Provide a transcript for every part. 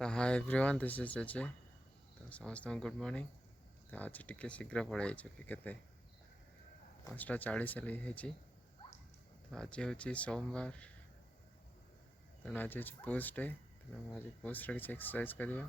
तो hi everyone this is Ajay. तो समस्त गुड मॉर्निंग। तो आज टिके शीघ्र पड़े कि केते 5:40 है। तो आज हूँ सोमवार, तेणु आज हूँ पोस्ट डे। तेणु आज पोस्ट किसी एक्सरसाइज करवा।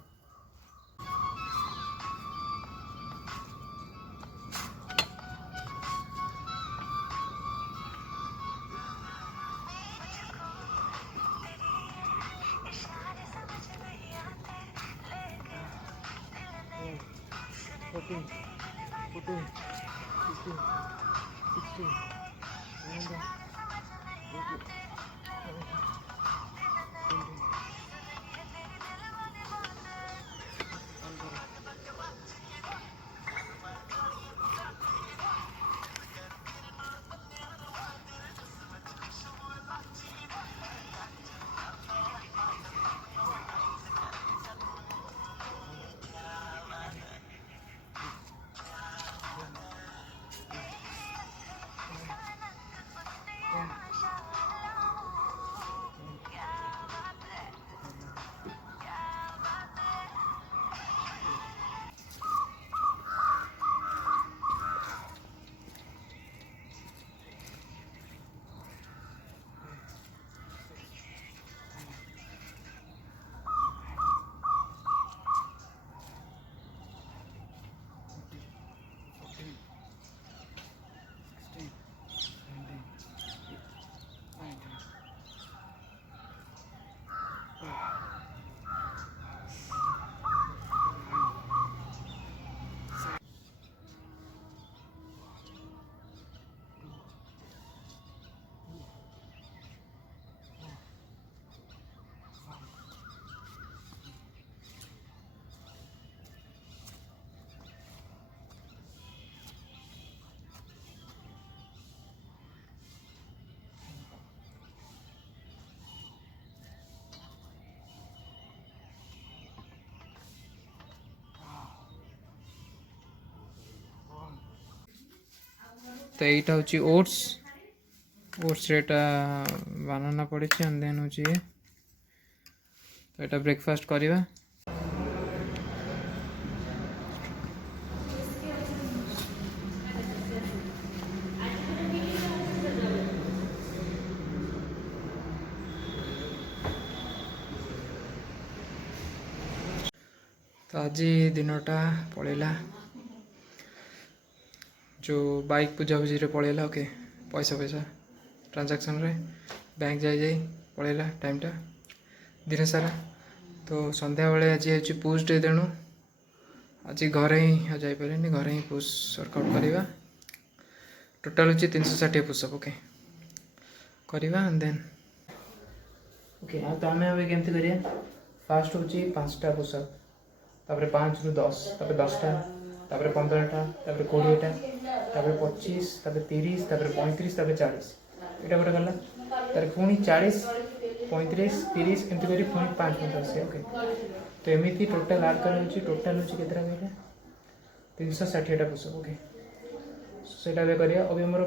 तो यहाँ हूँ ओट्स। ओट्स बानाना पड़ी एंड देन हूँ ये। तो यहाँ ब्रेकफास्ट करवा। तो आज दिनटा पड़ेगा जो बाइक बुझाबुझी पड़ेगा। ओके पैसा ट्रांजैक्शन रे बैंक जाए पड़ेगा टाइमटा दिन सारा। तो संध्या बेले आज हूँ पुश डे। तेणु आज घर ही जापारे घर ही पुश वर्कआउट करवा। टोटाल हूँ 360 पुशअप। ओके करवा एंड देन ओके। तो आम केमती करिया। फास्ट हूँ 5टा पुशअप, तापर 5 ରୁ 10, तापर 10टा, तापर 15टा, तापर 20टा, तापर 25, तापर 30, तापर 35, तापर 40। यहाँ गोटे गला तार पुणी 40, 35, 30 एमती कर पुणी 5 मिनट आसे। ओके तो एमती टोटाल आड कर टोटाल हूँ केतटा कहला 360टा पुशअप। ओके से करिया। अभी मोर